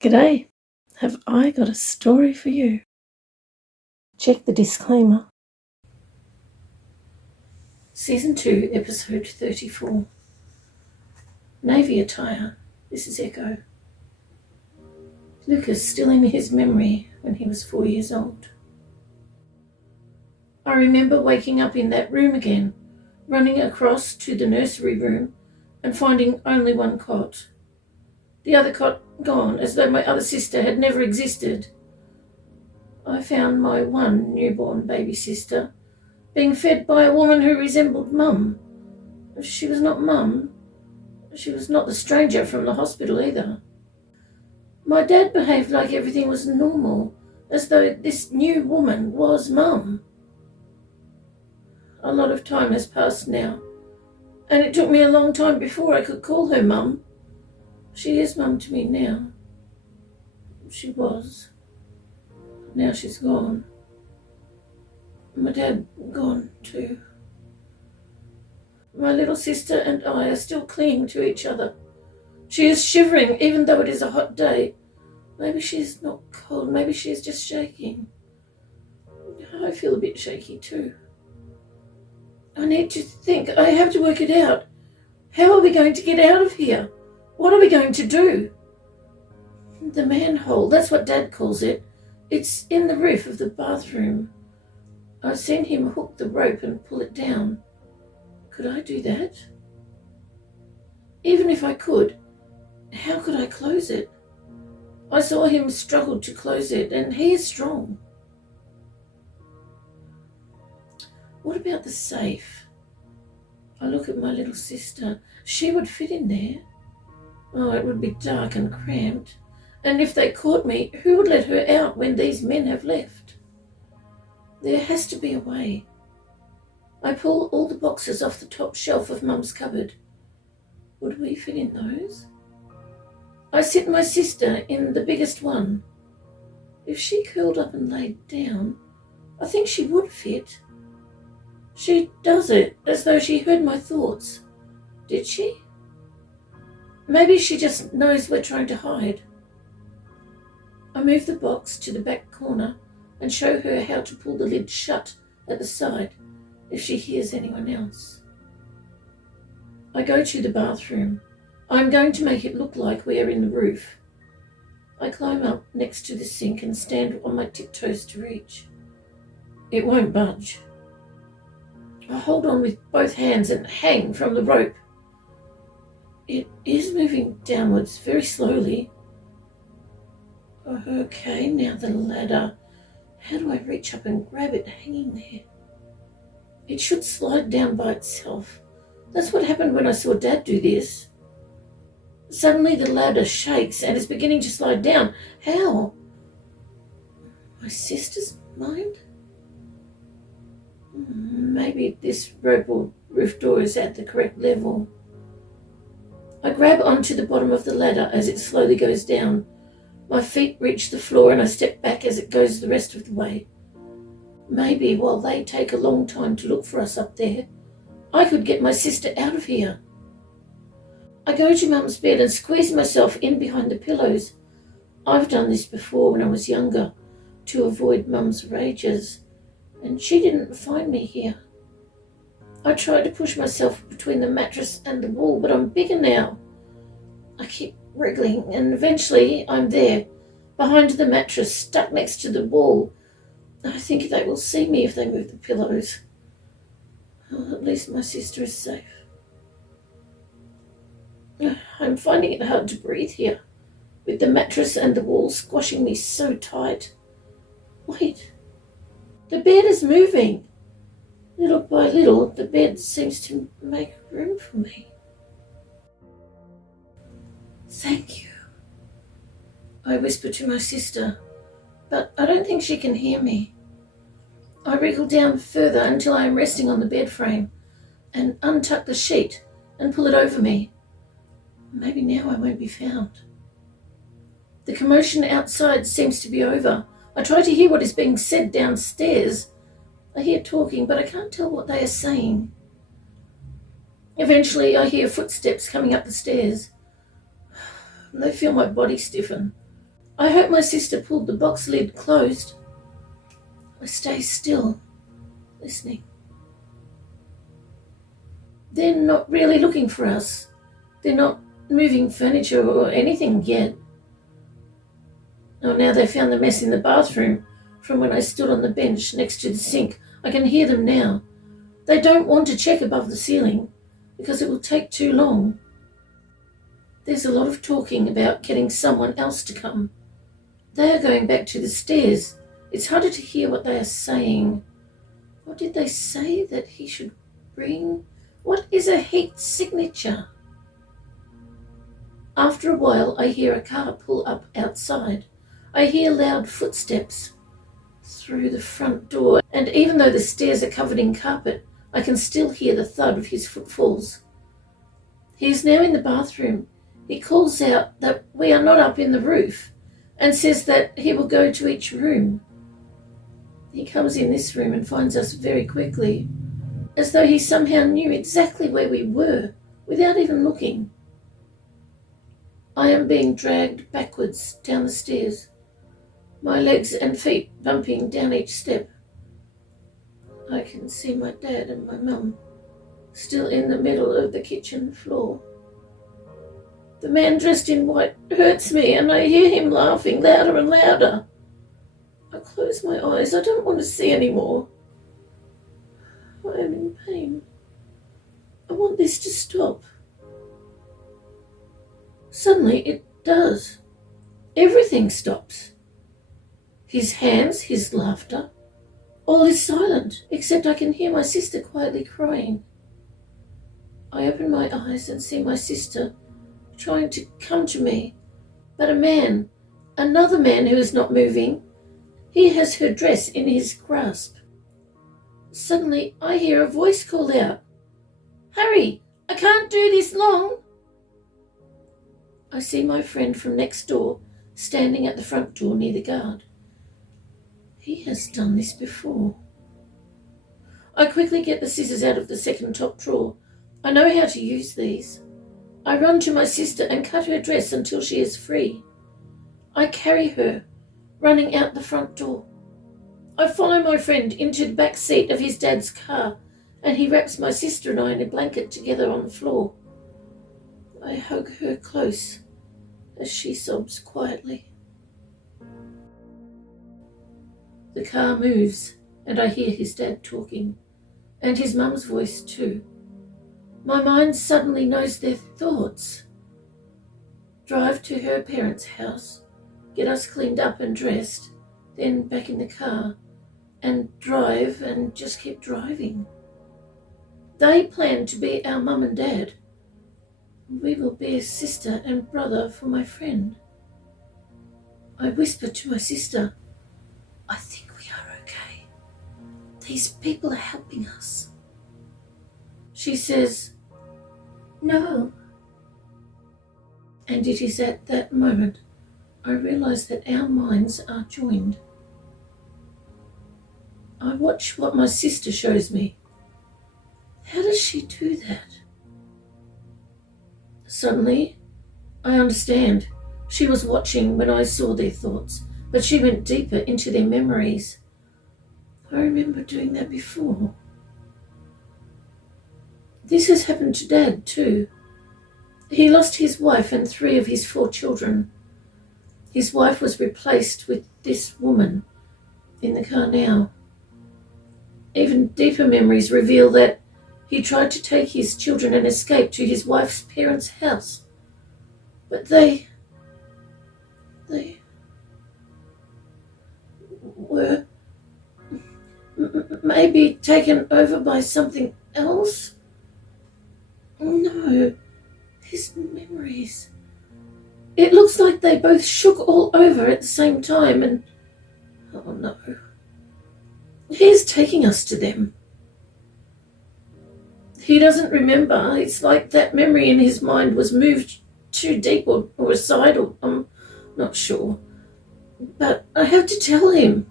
G'day, have I got a story for you? Check the disclaimer. Season 2, Episode 34. Navy Attire. This is Echo. Lucas still in his memory when he was 4 years old. I remember waking up in that room again, running across to the nursery room and finding only one cot. The other cot gone, as though my other sister had never existed. I found my one newborn baby sister being fed by a woman who resembled Mum. She was not Mum. She was not the stranger from the hospital either. My dad behaved like everything was normal, as though this new woman was Mum. A lot of time has passed now, and it took me a long time before I could call her Mum. She is Mum to me now. She was. Now she's gone. My dad gone too. My little sister and I are still clinging to each other. She is shivering even though it is a hot day. Maybe she is not cold, maybe she is just shaking. I feel a bit shaky too. I need to think. I have to work it out. How are we going to get out of here? What are we going to do? The manhole, that's what Dad calls it. It's in the roof of the bathroom. I've seen him hook the rope and pull it down. Could I do that? Even if I could, how could I close it? I saw him struggle to close it, and he is strong. What about the safe? I look at my little sister. She would fit in there. Oh, it would be dark and cramped. And if they caught me, who would let her out when these men have left? There has to be a way. I pull all the boxes off the top shelf of Mum's cupboard. Would we fit in those? I sit my sister in the biggest one. If she curled up and laid down, I think she would fit. She does it as though she heard my thoughts. Did she? Maybe she just knows we're trying to hide. I move the box to the back corner and show her how to pull the lid shut at the side if she hears anyone else. I go to the bathroom. I'm going to make it look like we are in the roof. I climb up next to the sink and stand on my tiptoes to reach. It won't budge. I hold on with both hands and hang from the rope. It is moving downwards very slowly. Okay, now the ladder. How do I reach up and grab it hanging there? It should slide down by itself. That's what happened when I saw Dad do this. Suddenly the ladder shakes and is beginning to slide down. How? My sister's mind? Maybe this rope or roof door is at the correct level. I grab onto the bottom of the ladder as it slowly goes down. My feet reach the floor and I step back as it goes the rest of the way. Maybe while they take a long time to look for us up there, I could get my sister out of here. I go to Mum's bed and squeeze myself in behind the pillows. I've done this before when I was younger to avoid Mum's rages, and she didn't find me here. I try to push myself between the mattress and the wall, but I'm bigger now. I keep wriggling, and eventually I'm there, behind the mattress, stuck next to the wall. I think they will see me if they move the pillows. Oh, at least my sister is safe. I'm finding it hard to breathe here, with the mattress and the wall squashing me so tight. Wait, the bed is moving. Little by little, the bed seems to make room for me. Thank you, I whisper to my sister, but I don't think she can hear me. I wriggle down further until I am resting on the bed frame and untuck the sheet and pull it over me. Maybe now I won't be found. The commotion outside seems to be over. I try to hear what is being said downstairs. I hear talking, but I can't tell what they are saying. Eventually, I hear footsteps coming up the stairs. I feel my body stiffen. I hope my sister pulled the box lid closed. I stay still, listening. They're not really looking for us. They're not moving furniture or anything yet. Oh, now they found the mess in the bathroom from when I stood on the bench next to the sink. I can hear them now. They don't want to check above the ceiling because it will take too long. There's a lot of talking about getting someone else to come. They are going back to the stairs. It's harder to hear what they are saying. What did they say that he should bring? What is a heat signature? After a while, I hear a car pull up outside. I hear loud footsteps through the front door, and even though the stairs are covered in carpet, I can still hear the thud of his footfalls. He is now in the bathroom. He calls out that we are not up in the roof and says that he will go to each room. He comes in this room and finds us very quickly, as though he somehow knew exactly where we were without even looking. I am being dragged backwards down the stairs, my legs and feet bumping down each step. I can see my dad and my mum still in the middle of the kitchen floor. The man dressed in white hurts me, and I hear him laughing louder and louder. I close my eyes. I don't want to see anymore. I am in pain. I want this to stop. Suddenly it does. Everything stops. His hands, his laughter. All is silent, except I can hear my sister quietly crying. I open my eyes and see my sister trying to come to me, but a man, another man who is not moving, he has her dress in his grasp. Suddenly I hear a voice call out, "Hurry, I can't do this long." I see my friend from next door standing at the front door near the guard. He has done this before. I quickly get the scissors out of the second top drawer. I know how to use these. I run to my sister and cut her dress until she is free. I carry her, running out the front door. I follow my friend into the back seat of his dad's car, and he wraps my sister and I in a blanket together on the floor. I hug her close as she sobs quietly. The car moves, and I hear his dad talking, and his mum's voice too. My mind suddenly knows their thoughts. Drive to her parents' house, get us cleaned up and dressed, then back in the car, and drive and just keep driving. They plan to be our mum and dad. We will be a sister and brother for my friend. I whisper to my sister, "I think we are okay. These people are helping us." She says, "No." And it is at that moment I realize that our minds are joined. I watch what my sister shows me. How does she do that? Suddenly, I understand. She was watching when I saw their thoughts, but she went deeper into their memories. I remember doing that before. This has happened to Dad too. He lost his wife and 3 of his 4 children. His wife was replaced with this woman in the car now. Even deeper memories reveal that he tried to take his children and escape to his wife's parents' house. But they were maybe taken over by something else? No, his memories. It looks like they both shook all over at the same time and... oh no. He's taking us to them. He doesn't remember. It's like that memory in his mind was moved too deep or aside, or I'm not sure. But I have to tell him.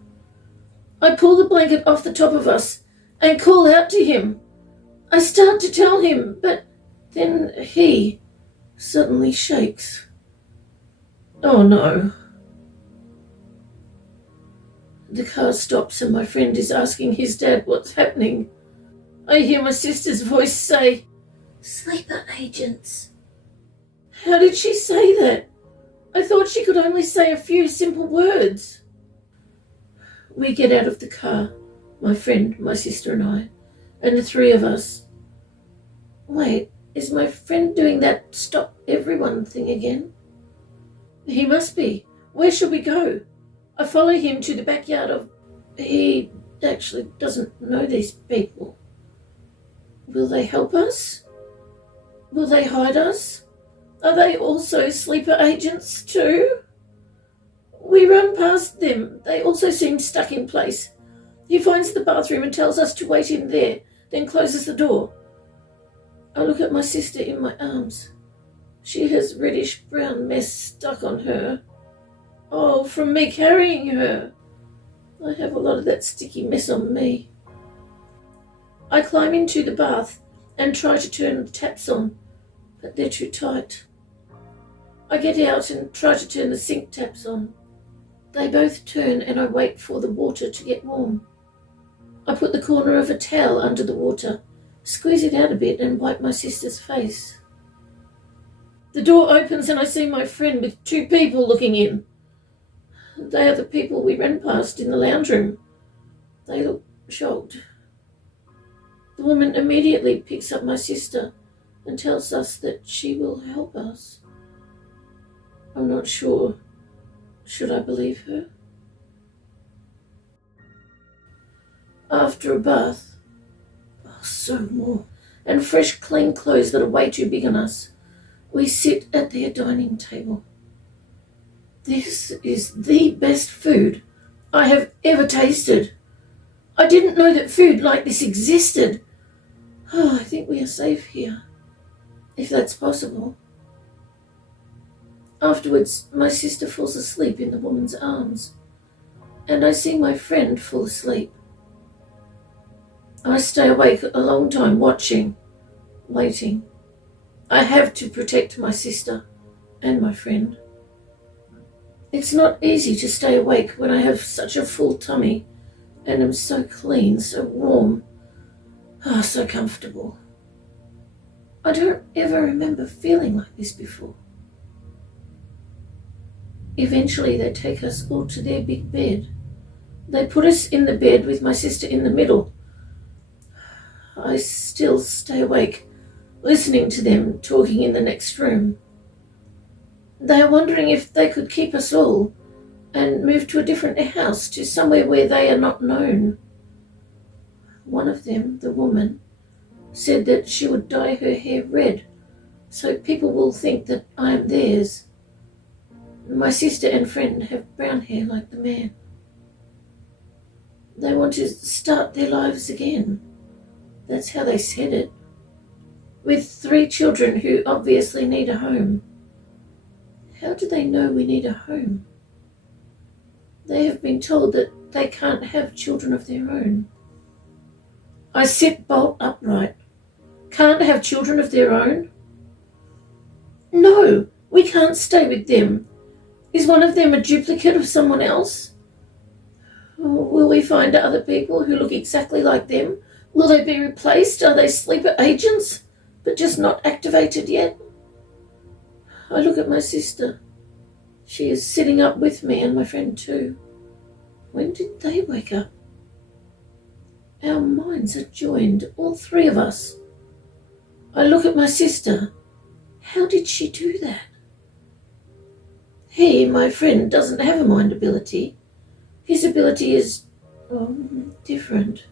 I pull the blanket off the top of us and call out to him. I start to tell him, but then he suddenly shakes. Oh no. The car stops and my friend is asking his dad what's happening. I hear my sister's voice say, "Sleeper agents." How did she say that? I thought she could only say a few simple words. We get out of the car, my friend, my sister and I, and the three of us. Wait, is my friend doing that stop everyone thing again? He must be. Where shall we go? I follow him to the backyard of... He actually doesn't know these people. Will they help us? Will they hide us? Are they also sleeper agents too? We run past them. They also seem stuck in place. He finds the bathroom and tells us to wait in there, then closes the door. I look at my sister in my arms. She has reddish-brown mess stuck on her. Oh, from me carrying her. I have a lot of that sticky mess on me. I climb into the bath and try to turn the taps on, but they're too tight. I get out and try to turn the sink taps on. They both turn and I wait for the water to get warm. I put the corner of a towel under the water, squeeze it out a bit and wipe my sister's face. The door opens and I see my friend with two people looking in. They are the people we ran past in the lounge room. They look shocked. The woman immediately picks up my sister and tells us that she will help us. I'm not sure. Should I believe her? After a bath, so warm, and fresh clean clothes that are way too big on us, we sit at their dining table. This is the best food I have ever tasted. I didn't know that food like this existed. Oh, I think we are safe here, if that's possible. Afterwards, my sister falls asleep in the woman's arms, and I see my friend fall asleep. I stay awake a long time watching, waiting. I have to protect my sister and my friend. It's not easy to stay awake when I have such a full tummy and am so clean, so warm, so comfortable. I don't ever remember feeling like this before. Eventually they take us all to their big bed. They put us in the bed with my sister in the middle. I still stay awake, listening to them talking in the next room. They are wondering if they could keep us all and move to a different house, to somewhere where they are not known. One of them, the woman, said that she would dye her hair red so people will think that I am theirs. My sister and friend have brown hair like the man. They want to start their lives again. That's how they said it. With 3 children who obviously need a home. How do they know we need a home? They have been told that they can't have children of their own. I sit bolt upright. Can't have children of their own? No, we can't stay with them. Is one of them a duplicate of someone else? Will we find other people who look exactly like them? Will they be replaced? Are they sleeper agents, but just not activated yet? I look at my sister. She is sitting up with me and my friend too. When did they wake up? Our minds are joined, all 3 of us. I look at my sister. How did she do that? He, my friend, doesn't have a mind ability. His ability is, different.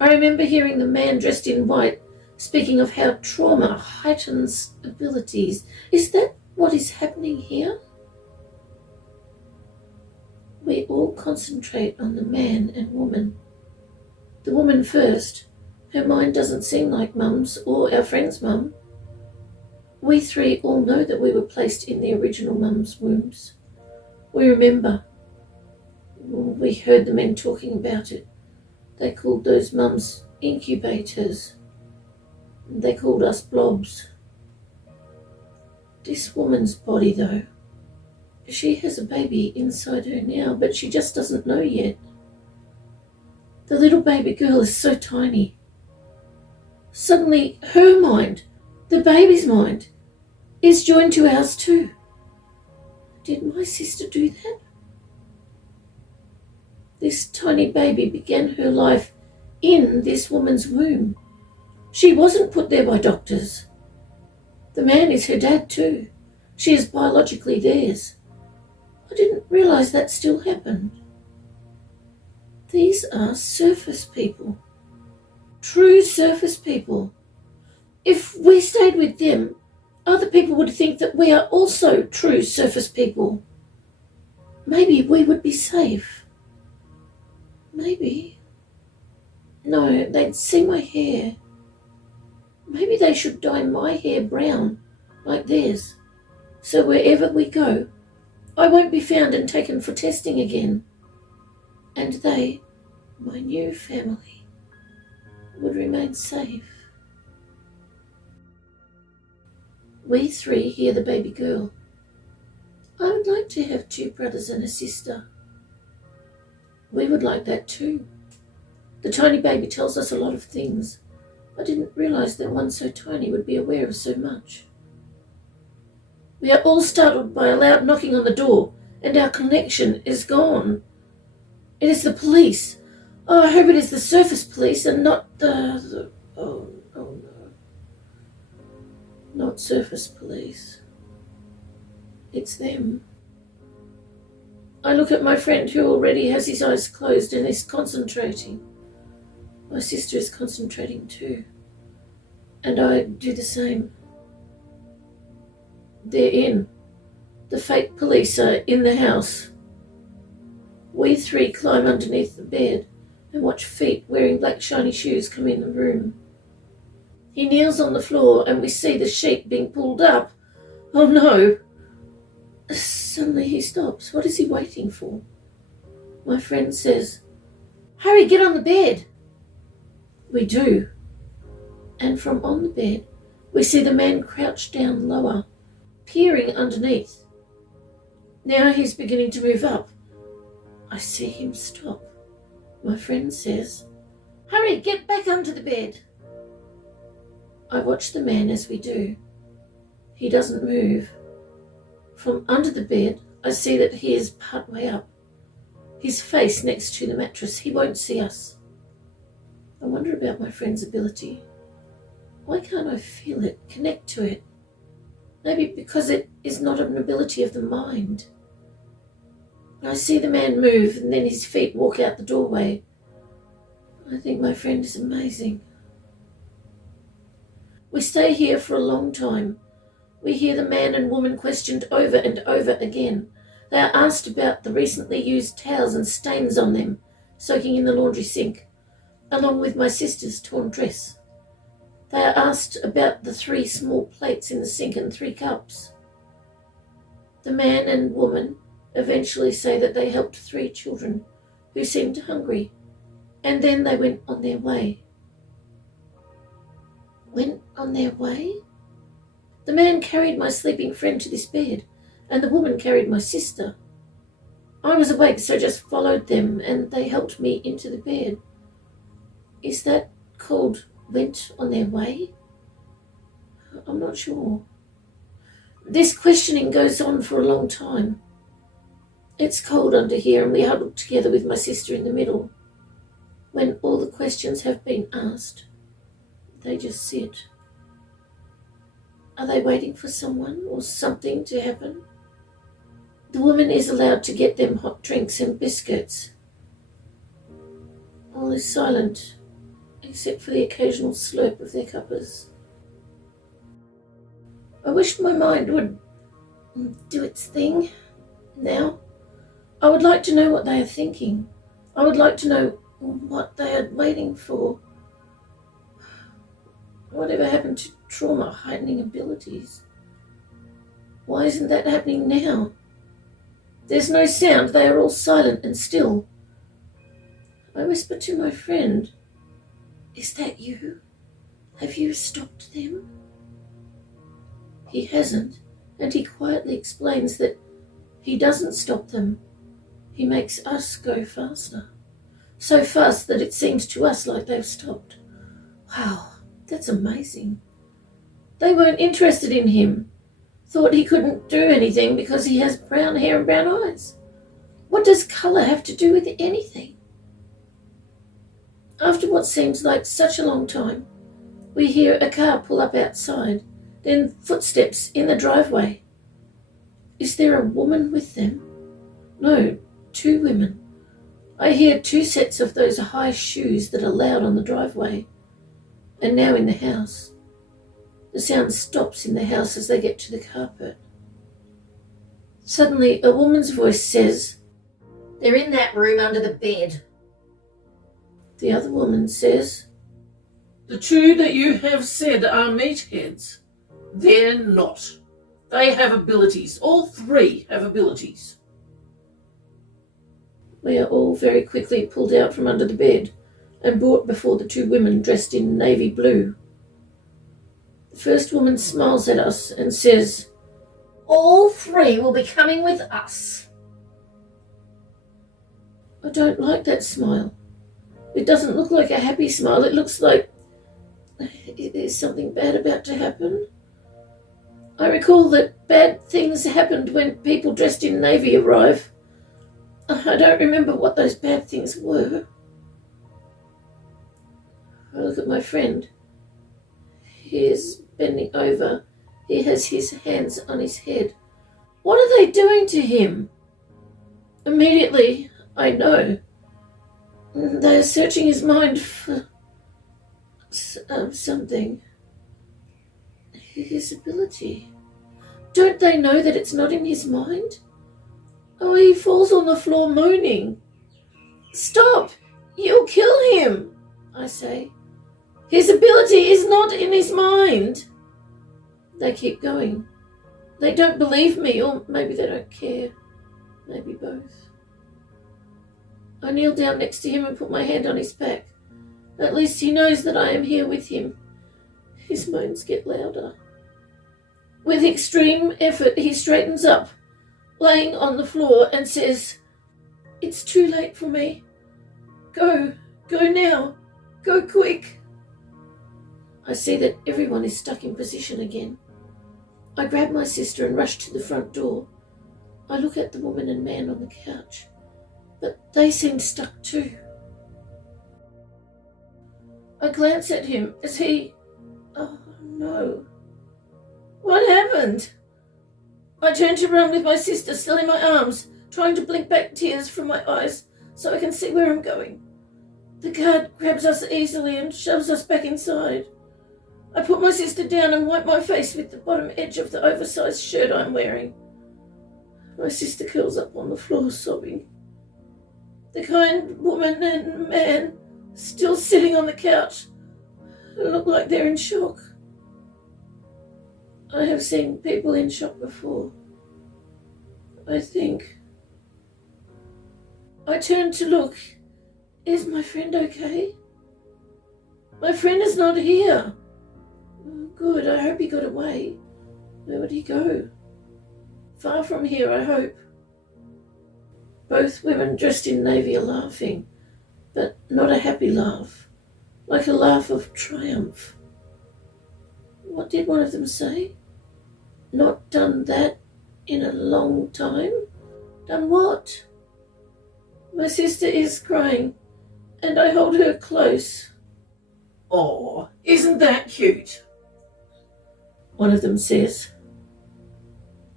I remember hearing the man dressed in white speaking of how trauma heightens abilities. Is that what is happening here? We all concentrate on the man and woman. The woman first. Her mind doesn't seem like Mum's or our friend's mum. We 3 all know that we were placed in the original Mum's wombs. We remember. We heard the men talking about it. They called those mums incubators. They called us blobs. This woman's body, though, She has a baby inside her now, but she just doesn't know yet. The little baby girl is so tiny. Suddenly, her mind, the baby's mind, is joined to ours too. Did my sister do that? This tiny baby began her life in this woman's womb. She wasn't put there by doctors. The man is her dad too. She is biologically theirs. I didn't realize that still happened. These are surface people. True surface people. If we stayed with them, other people would think that we are also true surface people. Maybe we would be safe. Maybe. No, they'd see my hair. Maybe they should dye my hair brown, like theirs, so wherever we go, I won't be found and taken for testing again. And they, my new family, would remain safe. We three hear the baby girl. I would like to have 2 brothers and a sister. We would like that too. The tiny baby tells us a lot of things. I didn't realize that one so tiny would be aware of so much. We are all startled by a loud knocking on the door, and our connection is gone. It is the police. Oh, I hope it is the surface police and not the oh no. Not surface police. It's them. I look at my friend who already has his eyes closed and is concentrating. My sister is concentrating too. And I do the same. They're in. The fake police are in the house. We three climb underneath the bed and watch feet wearing black shiny shoes come in the room. He kneels on the floor and we see the sheet being pulled up. Oh no! Suddenly he stops. What is he waiting for? My friend says, "Hurry, get on the bed." We do. And from on the bed, we see the man crouched down lower, peering underneath. Now he's beginning to move up. I see him stop. My friend says, "Hurry, get back under the bed." I watch the man as we do. He doesn't move. From under the bed, I see that he is partway up. His face next to the mattress. He won't see us. I wonder about my friend's ability. Why can't I feel it, connect to it? Maybe because it is not an ability of the mind. I see the man move and then his feet walk out the doorway. I think my friend is amazing. We stay here for a long time. We hear the man and woman questioned over and over again. They are asked about the recently used towels and stains on them, soaking in the laundry sink, along with my sister's torn dress. They are asked about the 3 small plates in the sink and 3 cups. The man and woman eventually say that they helped 3 children who seemed hungry, and then they went on their way. Went on their way? The man carried my sleeping friend to this bed, and the woman carried my sister. I was awake, so just followed them, and they helped me into the bed. Is that called went on their way? I'm not sure. This questioning goes on for a long time. It's cold under here, and we huddle together with my sister in the middle. When all the questions have been asked, they just sit. Are they waiting for someone or something to happen? The woman is allowed to get them hot drinks and biscuits. All is silent, except for the occasional slurp of their cuppers. I wish my mind would do its thing now. I would like to know what they are thinking. I would like to know what they are waiting for. Whatever happened to trauma heightening abilities? Why isn't that happening now? There's no sound. They are all silent and still. I whisper to my friend, "Is that you? Have you stopped them?" He hasn't, and he quietly explains that He doesn't stop them. He makes us go faster. So fast that it seems to us like they've stopped. Wow, that's amazing. They weren't interested in him. Thought he couldn't do anything because he has brown hair and brown eyes. What does colour have to do with anything? After what seems like such a long time, we hear a car pull up outside, then footsteps in the driveway. Is there a woman with them? No, 2 women. I hear 2 sets of those high shoes that are loud on the driveway, and now in the house. The sound stops in the house as they get to the carpet. Suddenly, a woman's voice says, "They're in that room under the bed." The other woman says, "The 2 that you have said are meatheads. They're not. They have abilities. All 3 have abilities." We are all very quickly pulled out from under the bed and brought before the 2 women dressed in navy blue. The first woman smiles at us and says, "All 3 will be coming with us." I don't like that smile. It doesn't look like a happy smile. It looks like there's something bad about to happen. I recall that bad things happened when people dressed in navy arrive. I don't remember what those bad things were. I look at my friend. He is bending over. He has his hands on his head. What are they doing to him? Immediately, I know. They are searching his mind for something. His ability. Don't they know that it's not in his mind? Oh, he falls on the floor moaning. "Stop! You'll kill him," I say. "His ability is not in his mind." They keep going. They don't believe me, or maybe they don't care. Maybe both. I kneel down next to him and put my hand on his back. At least he knows that I am here with him. His moans get louder. With extreme effort, he straightens up, laying on the floor, and says, "It's too late for me. Go now. Go quick." I see that everyone is stuck in position again. I grab my sister and rush to the front door. I look at the woman and man on the couch, but they seem stuck too. I glance at him as he... Oh no. What happened? I turn to run with my sister still in my arms, trying to blink back tears from my eyes so I can see where I'm going. The guard grabs us easily and shoves us back inside. I put my sister down and wipe my face with the bottom edge of the oversized shirt I'm wearing. My sister curls up on the floor sobbing. The kind woman and man still sitting on the couch look like they're in shock. I have seen people in shock before. I think. I turn to look. Is my friend okay? My friend is not here. Oh, good, I hope he got away. Where would he go? Far from here, I hope. Both women dressed in navy are laughing, but not a happy laugh, like a laugh of triumph. What did one of them say? Not done that in a long time? Done what? My sister is crying, and I hold her close. "Oh, isn't that cute?" One of them says.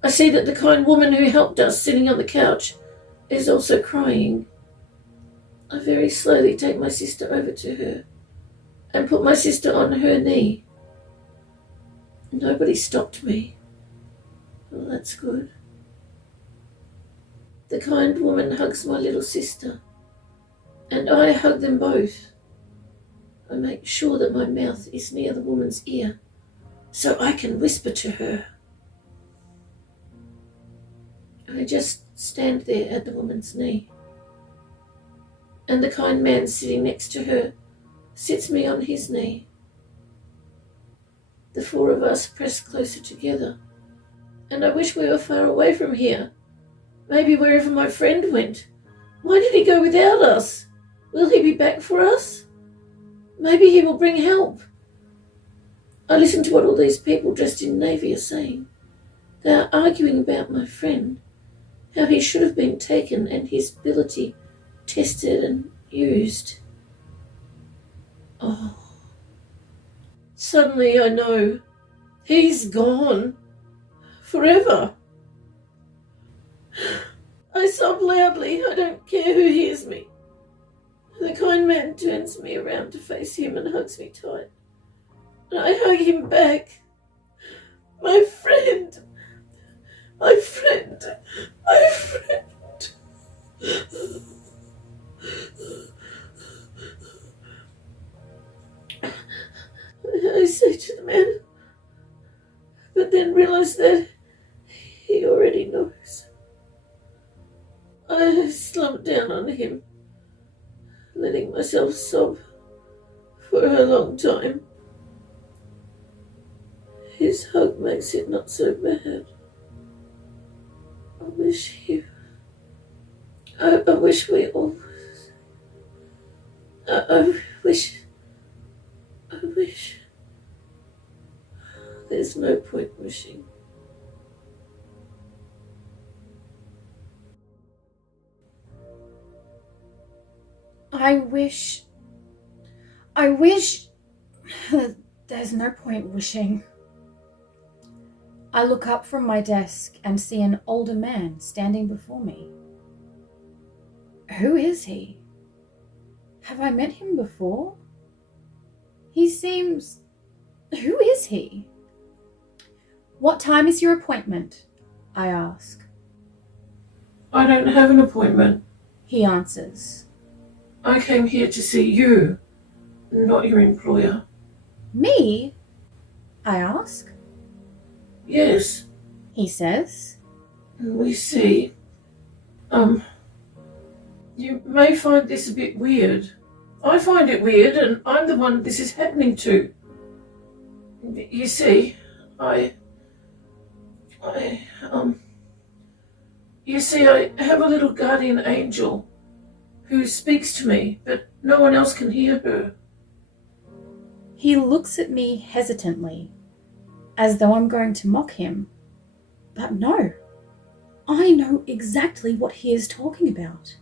I see that the kind woman who helped us sitting on the couch is also crying. I very slowly take my sister over to her and put my sister on her knee. Nobody stopped me. Well, that's good. The kind woman hugs my little sister, and I hug them both. I make sure that my mouth is near the woman's ear so I can whisper to her. I just stand there at the woman's knee, and the kind man sitting next to her sits me on his knee. The 4 of us press closer together, and I wish we were far away from here. Maybe wherever my friend went. Why did he go without us? Will he be back for us? Maybe he will bring help. I listen to what all these people dressed in navy are saying. They are arguing about my friend, how he should have been taken and his ability tested and used. Oh. Suddenly I know he's gone. Forever. I sob loudly. I don't care who hears me. The kind man turns me around to face him and hugs me tight. And I hug him back. My friend. My friend. My friend. I say to the man, but then realize that he already knows. I slump down on him, letting myself sob for a long time. His hug makes it not so bad. I wish we all... I wish... There's no point wishing. I wish... There's no point wishing. I look up from my desk and see an older man standing before me. Who is he? Have I met him before? He seems... Who is he? What time is your appointment? I ask. I don't have an appointment. He answers. I came here to see you, not your employer. Me? I ask. Yes, He says. we see. You may find this a bit weird. I find it weird, and I'm the one this is happening to. You see, you see, I have a little guardian angel who speaks to me, but no one else can hear her. He looks at me hesitantly, as though I'm going to mock him. But no, I know exactly what he is talking about.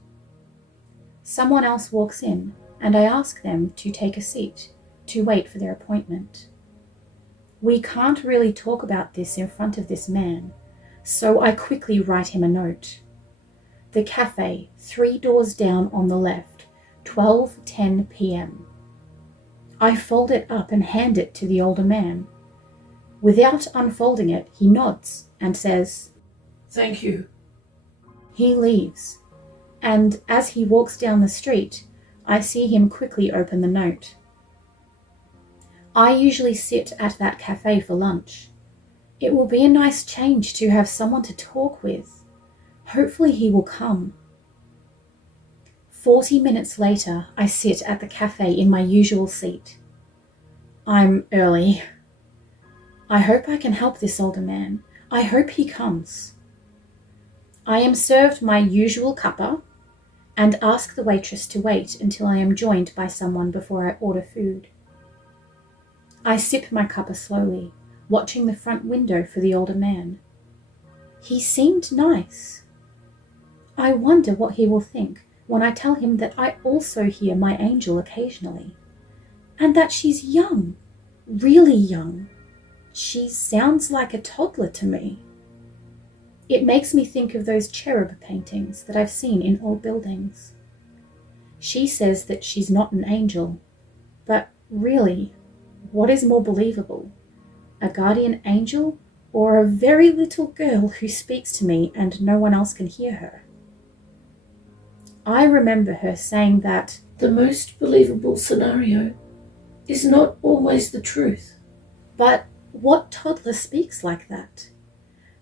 Someone else walks in, and I ask them to take a seat to wait for their appointment. We can't really talk about this in front of this man, so I quickly write him a note. The cafe, 3 doors down on the left, 12:10 p.m. I fold it up and hand it to the older man. Without unfolding it, he nods and says, Thank you. He leaves, and as he walks down the street, I see him quickly open the note. I usually sit at that cafe for lunch. It will be a nice change to have someone to talk with. Hopefully he will come. 40 minutes later, I sit at the cafe in my usual seat. I'm early. I hope I can help this older man. I hope he comes. I am served my usual cuppa and ask the waitress to wait until I am joined by someone before I order food. I sip my cuppa slowly, watching the front window for the older man. He seemed nice. I wonder what he will think when I tell him that I also hear my angel occasionally, and that she's young, really young. She sounds like a toddler to me. It makes me think of those cherub paintings that I've seen in old buildings. She says that she's not an angel, but really, what is more believable? A guardian angel or a very little girl who speaks to me and no one else can hear her? I remember her saying that The most believable scenario is not always the truth. But what toddler speaks like that?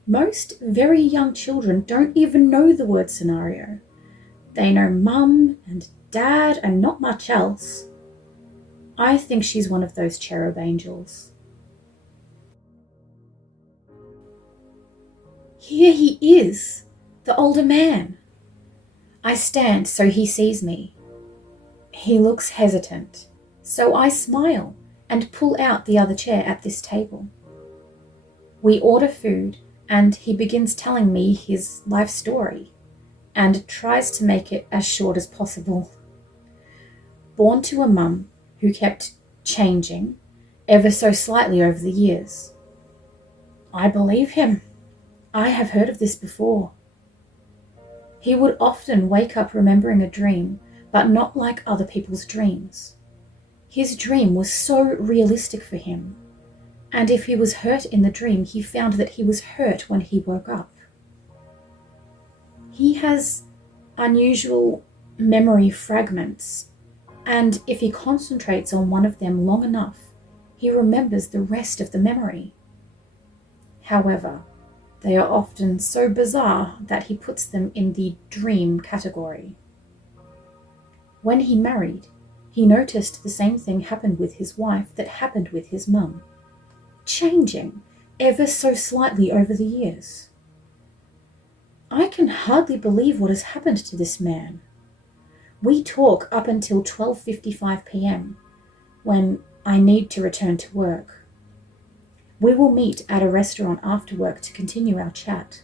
Most very young children don't even know the word scenario. They know mum and dad and not much else. I think she's one of those cherub angels. Here he is. The older man. I stand so he sees me. He looks hesitant, so I smile and pull out the other chair at this table. We order food, and he begins telling me his life story and tries to make it as short as possible. Born to a mum who kept changing ever so slightly over the years. I believe him. I have heard of this before. He would often wake up remembering a dream, but not like other people's dreams. His dream was so realistic for him, and if he was hurt in the dream, he found that he was hurt when he woke up. He has unusual memory fragments, and if he concentrates on one of them long enough, he remembers the rest of the memory. However, they are often so bizarre that he puts them in the dream category. When he married, he noticed the same thing happened with his wife that happened with his mum, changing ever so slightly over the years. I can hardly believe what has happened to this man. We talk up until 12:55 p.m, when I need to return to work. We will meet at a restaurant after work to continue our chat.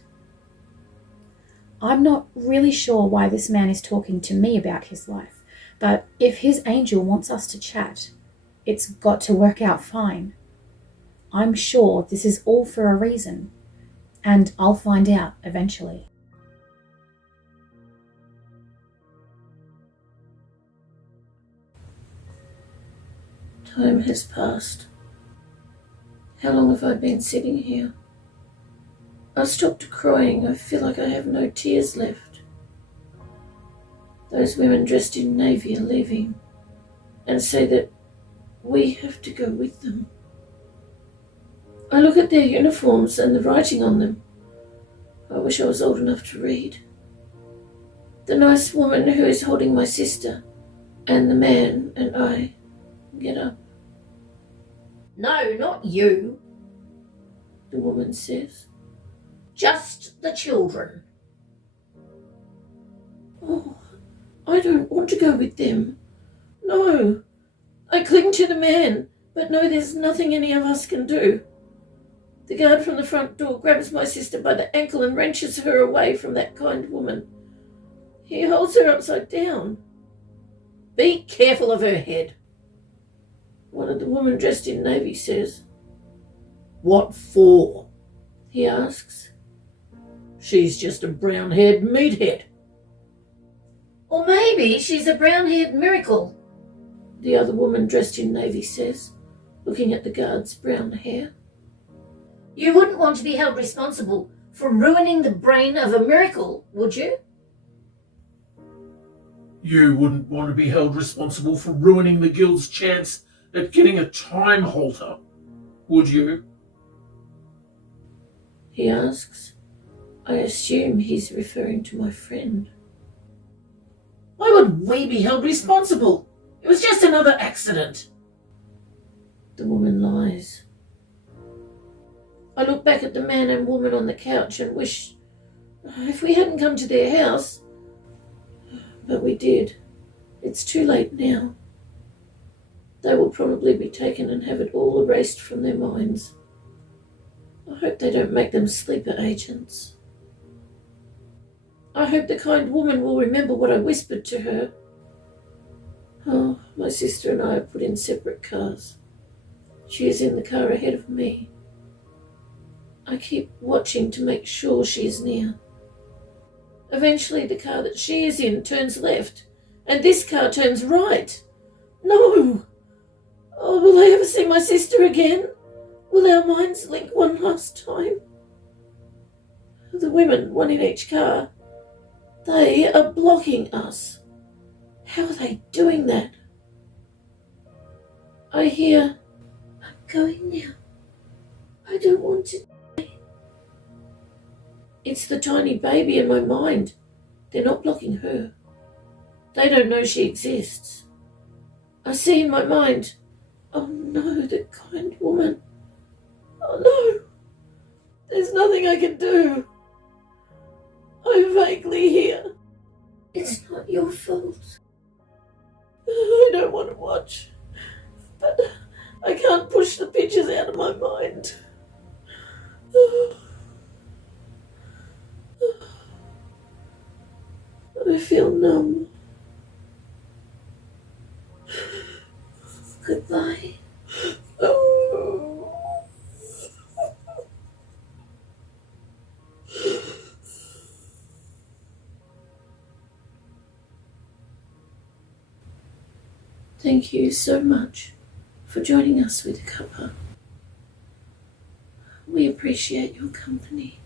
I'm not really sure why this man is talking to me about his life, but if his angel wants us to chat, it's got to work out fine. I'm sure this is all for a reason, and I'll find out eventually. Time has passed. How long have I been sitting here? I've stopped crying. I feel like I have no tears left. Those women dressed in navy are leaving and say that we have to go with them. I look at their uniforms and the writing on them. I wish I was old enough to read. The nice woman who is holding my sister and the man and I get up. No, not you. The woman says. Just the children. Oh, I don't want to go with them. No. I cling to the man, but know there's nothing any of us can do. The guard from the front door grabs my sister by the ankle and wrenches her away from that kind woman. He holds her upside down. Be careful of her head. One of the women dressed in navy says. What for? He asks. She's just a brown-haired meathead. Or maybe she's a brown-haired miracle. The other woman dressed in navy says, looking at the guard's brown hair. You wouldn't want to be held responsible for ruining the brain of a miracle, would you? You wouldn't want to be held responsible for ruining the guild's chance at getting a time halter, would you? He asks. I assume he's referring to my friend. Why would we be held responsible? It was just another accident. The woman lies. I look back at the man and woman on the couch and wish if we hadn't come to their house. But we did. It's too late now. They will probably be taken and have it all erased from their minds. I hope they don't make them sleeper agents. I hope the kind woman will remember what I whispered to her. Oh, my sister and I are put in separate cars. She is in the car ahead of me. I keep watching to make sure she is near. Eventually the car that she is in turns left, and this car turns right. No! Oh, will I ever see my sister again? Will our minds link one last time? The women, one in each car, they are blocking us. How are they doing that? I hear, I'm going now. I don't want to die. It's the tiny baby in my mind. They're not blocking her. They don't know she exists. I see in my mind, oh no, the kind woman. Oh no, there's nothing I can do. I vaguely hear. It's not your fault. I don't want to watch, but I can't push the pictures out of my mind. I feel numb. Goodbye. Oh. Thank you so much for joining us with a cuppa. We appreciate your company.